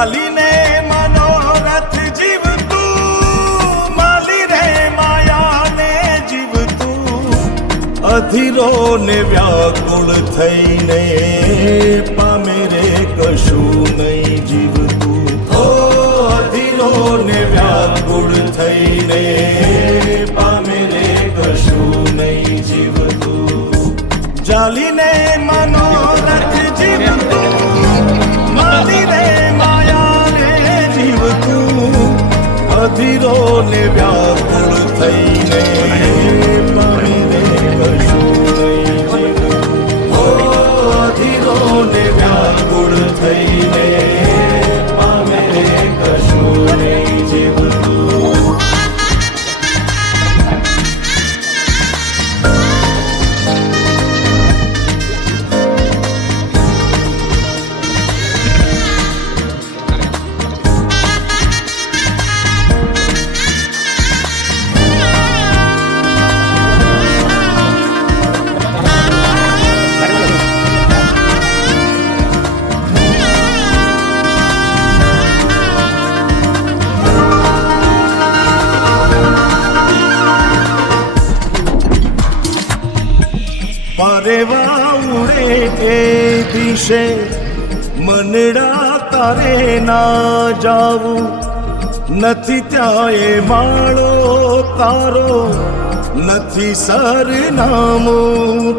ચાલીને મનોરથ જીવતું, માલી રે માયાને જીવતું, અધીરો ને વ્યાકુળ થઈને પામે રે કશું નહીં જીવતું. ઓ અધીરો ને વ્યાકુળ થઈને પામે રે કશું નહીં જીવતું. ચાલીને મનોરથ જીવતું, માલી રે માયાને જીવતું, અધીરો ને વ્યાકુળ થઈને પામે રે કશું નહીં જીવતું. ઓ અધીરો ને વ્યાકુળ થઈને પામે રે કશું નહીં જીવતું. પરેવા ઉડે એ દિશે મનડા તારે ના જાવું, નથી ત્યાં એ માળો તારો, નથી સરનામું.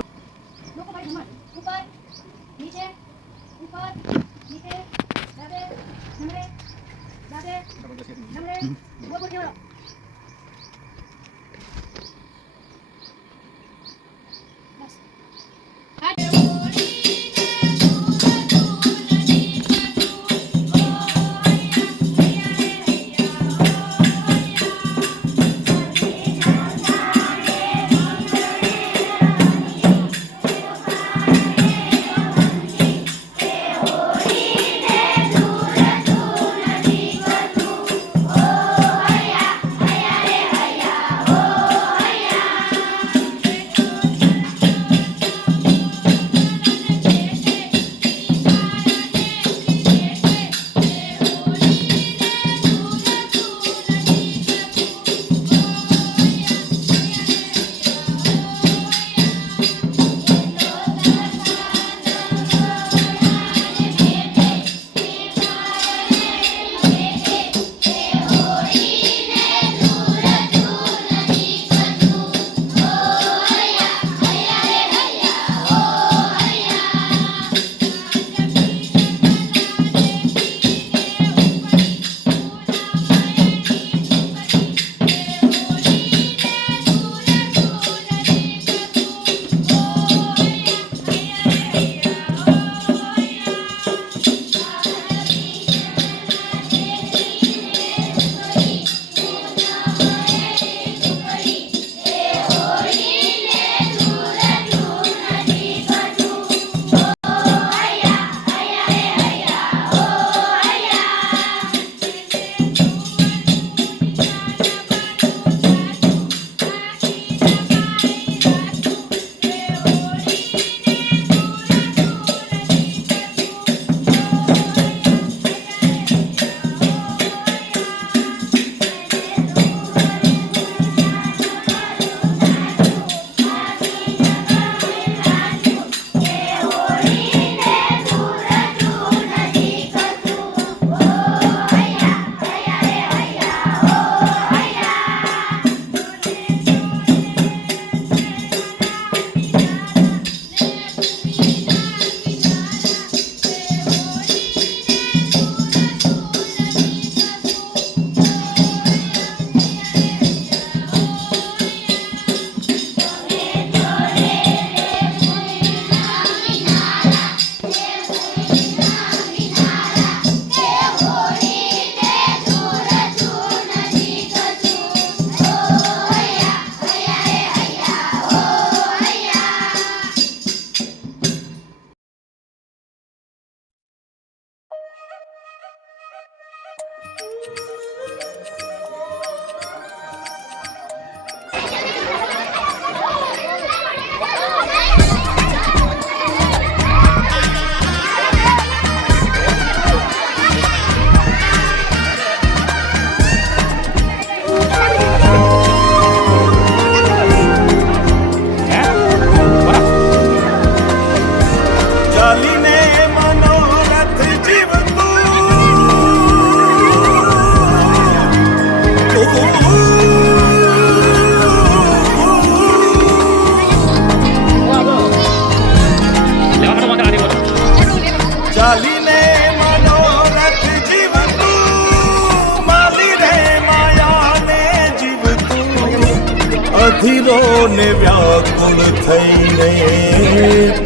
અધીરો ને વ્યાકુળ થઈને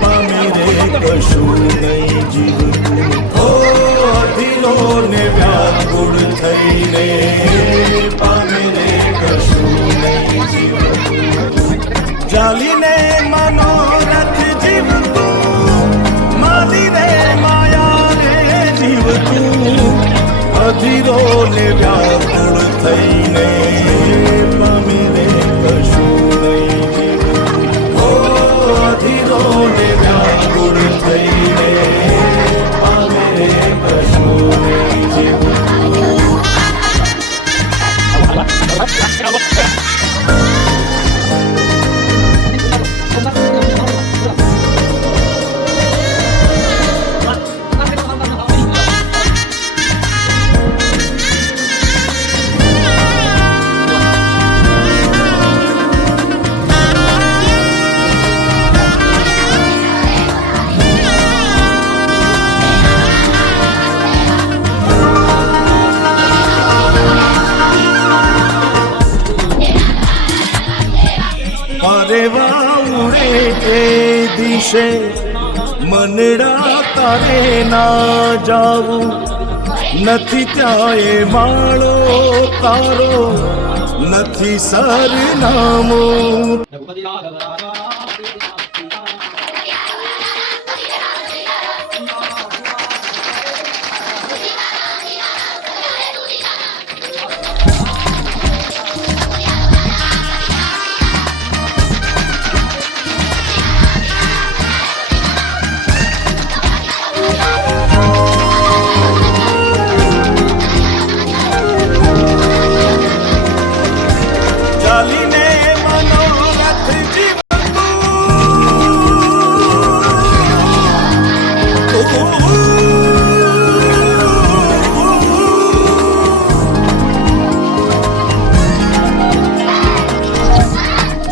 પામે રે કશું નહીં જીવતું. ઓ અધીરો ને વ્યાકુળ થઈને પામે રે કશું નહીં જીવતું. ચાલીને મનોરથ જીવતું, માલીને માયાને જીવતું. અધીરો ને વ્યાકુળ થઈને પામે રે કશું નહીં જીવતું. ઓ અધીરો ને વ્યાકુળ થઈને પામે રે કશું નહીં જીવતું. રેવા ઉડે એ દિશે મનડા તારે ના જાવું. નથી ત્યાં એ માળો તારો, નથી સરનામું.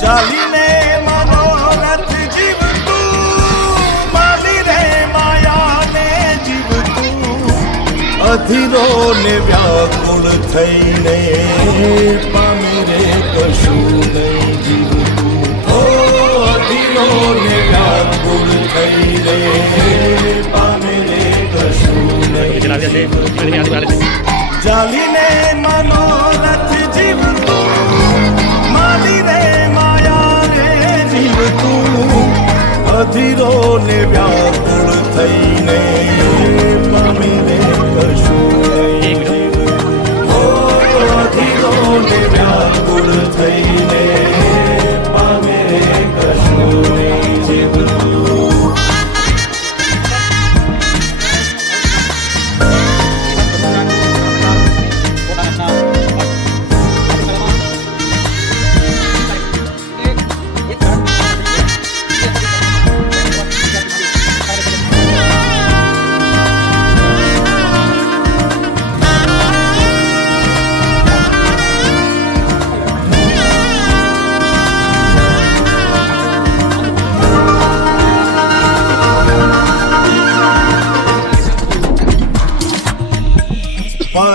ચાલીને મનોરથ જીવતું, માલી રે માયાને જીવતું. અધીરો ને વ્યાકુળ થઈને પામે રે કશું નહીં જીવતું. ઓ અધીરો ને વ્યાકુળ થઈને પામે રે કશું નહીં જીવતું. ચાલીને મનોરથ જીવતું, માલી રે માયાને જીવતું. અધીરો ને વ્યાકુળ થઈને પામે રે કશું નહીં જીવતું. ઓ અધીરો ને વ્યાકુળ થઈને પામે રે કશું નહીં જીવતું.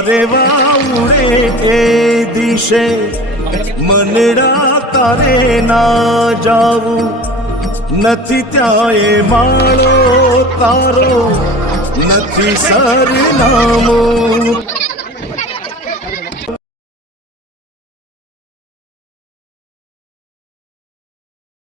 રેવા ઉડે એ દિશે મનડા તારે ના જાવું. નથી ત્યાં એ માળો તારો, નથી સરનામું.